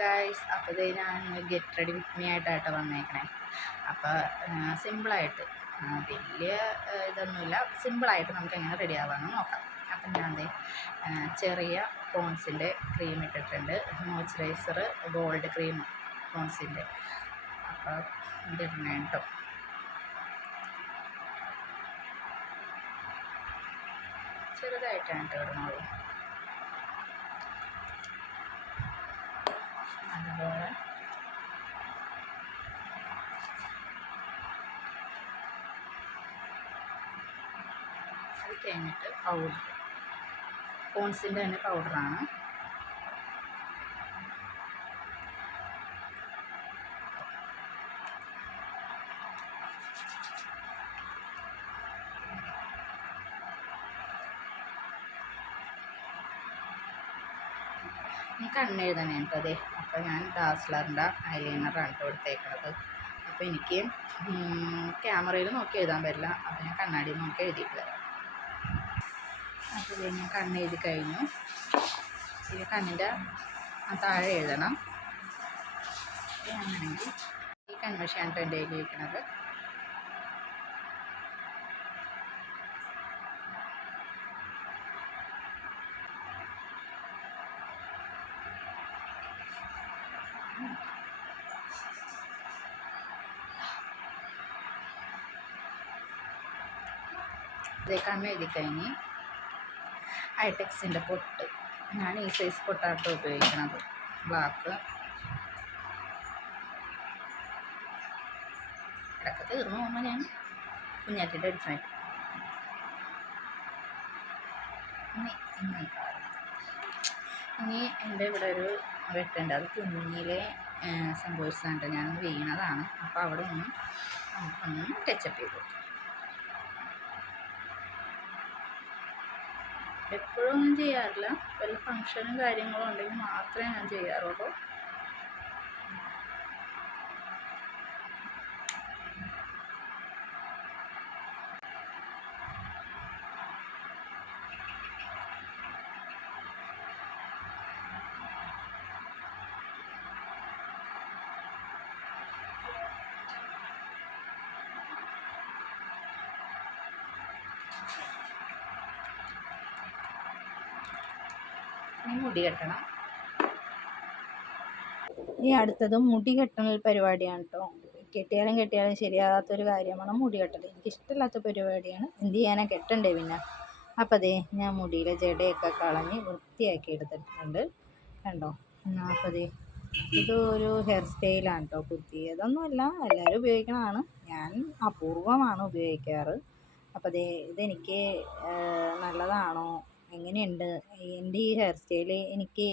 Guys, അപ്പോൾ ഇതേ ഞാൻ ഗെറ്റ് റെഡി വിത്ത് മീ ആയിട്ടാട്ടോ വന്നേക്കണേ. അപ്പോൾ സിമ്പിളായിട്ട് വലിയ ഇതൊന്നുമില്ല, സിമ്പിളായിട്ട് നമുക്ക് എങ്ങനെ റെഡി ആവാമെന്ന് നോക്കാം. അപ്പം ഞാൻ ചെറിയ പോൺസിൻ്റെ ക്രീം ഇട്ടിട്ടുണ്ട്, മോയ്സ്ചറൈസർ ഗോൾഡ് ക്രീം പോൺസിൻ്റെ. അപ്പോൾ ഇതിടണേ കേട്ടോ. ചെറുതായിട്ടാണ് ഇടണോളൂ. അതുപോലെ അത് കഴിഞ്ഞിട്ട് പൗഡർ, പോൺസിൻ്റെ തന്നെ പൗഡറാണ്. ഈ കണ്ണെഴുതണേ കേട്ടോ അതെ. അപ്പോൾ ഞാൻ ഡാസ്ലറിൻ്റെ ഐലൈനറാണ് കേട്ടോ എടുത്തേക്കുന്നത്. അപ്പോൾ എനിക്ക് ക്യാമറയിൽ നോക്കി എഴുതാൻ പറ്റില്ല, അപ്പോൾ ഞാൻ കണ്ണാടിയിൽ നോക്കി എഴുതിയിട്ട് തരാം. അപ്പോൾ ഞാൻ കണ്ണെഴുതി കഴിഞ്ഞു. ഈ കണ്ണിൻ്റെ താഴെ എഴുതണം. അങ്ങനെയാണെങ്കിൽ ഈ കൺവെൻഷനാണ് കേട്ടോ എൻ്റെ കയ്യിൽ ഇരിക്കുന്നത്. ഇതേ കണ്ണ് എഴുതി കഴിഞ്ഞ് ഐടെക്സിൻ്റെ പൊട്ട്, ഞാൻ ഈ സൈസ് പൊട്ടാട്ടോ ഉപയോഗിക്കണത്, ബ്ലാക്ക്. ഇടയ്ക്ക് തീർന്നു പോകുമ്പോൾ ഞാൻ കുഞ്ഞാറ്റിൻ്റെ അടിച്ചു. ഇനി എൻ്റെ ഇവിടെ ഒരു വെട്ടുണ്ട്, അത് കുഞ്ഞിലെ സംഭവിച്ചതാണ്, ഞാനൊന്ന് വീണതാണ്. അപ്പോൾ അവിടെ നമുക്കൊന്ന് ടച്ചപ്പ് ചെയ്തു. എപ്പോഴും ഒന്നും ചെയ്യാറില്ല, വല്ല ഫങ്ഷനും കാര്യങ്ങളും ഉണ്ടെങ്കിൽ മാത്രമേ ഞാൻ ചെയ്യാറുള്ളൂ. ഇനി മുടി കെട്ടണം. ഇനി അടുത്തത് മുടി കെട്ടണ പരിപാടിയാണ് കേട്ടോ. കെട്ടിയാലും ശരിയാകാത്തൊരു കാര്യമാണ് മുടി കെട്ടൽ. എനിക്കിഷ്ടമില്ലാത്ത പരിപാടിയാണ്, എന്ത് ചെയ്യാനാ, കെട്ടണ്ടേ പിന്നെ. അപ്പോൾ അതേ ഞാൻ മുടിയിലെ ജടയൊക്കെ കളഞ്ഞ് വൃത്തിയാക്കി എടുത്തിട്ടുണ്ട് കണ്ടോ. അപ്പോൾ അതേ ഇതൊരു ഹെയർ സ്റ്റൈലാണ് കേട്ടോ, പുതിയതൊന്നുമല്ല, എല്ലാവരും ഉപയോഗിക്കണതാണ്, ഞാൻ അപൂർവമാണ് ഉപയോഗിക്കാറ്. അപ്പോൾ അതേ ഇതെനിക്ക് നല്ലതാണോ, എങ്ങനെയുണ്ട്, എൻ്റെ ഈ ഹെയർ സ്റ്റൈല് എനിക്ക്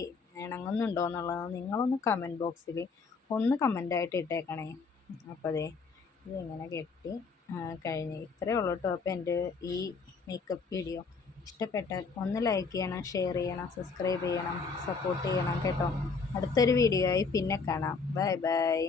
ഇണങ്ങുന്നുണ്ടോ എന്നുള്ളത് നിങ്ങളൊന്ന് കമൻറ്റ് ബോക്സിൽ ഒന്ന് കമൻ്റായിട്ട് ഇട്ടേക്കണേ. അപ്പോൾ അതെ ഇതിങ്ങനെ കെട്ടി കഴിഞ്ഞ് ഇത്രയേ ഉള്ളൂ കേട്ടോ. അപ്പോൾ എൻ്റെ ഈ മേക്കപ്പ് വീഡിയോ ഇഷ്ടപ്പെട്ടാൽ ഒന്ന് ലൈക്ക് ചെയ്യണം, ഷെയർ ചെയ്യണം, സബ്സ്ക്രൈബ് ചെയ്യണം, സപ്പോർട്ട് ചെയ്യണം കേട്ടോ. അടുത്തൊരു വീഡിയോ ആയി പിന്നെ കാണാം. Bye bye.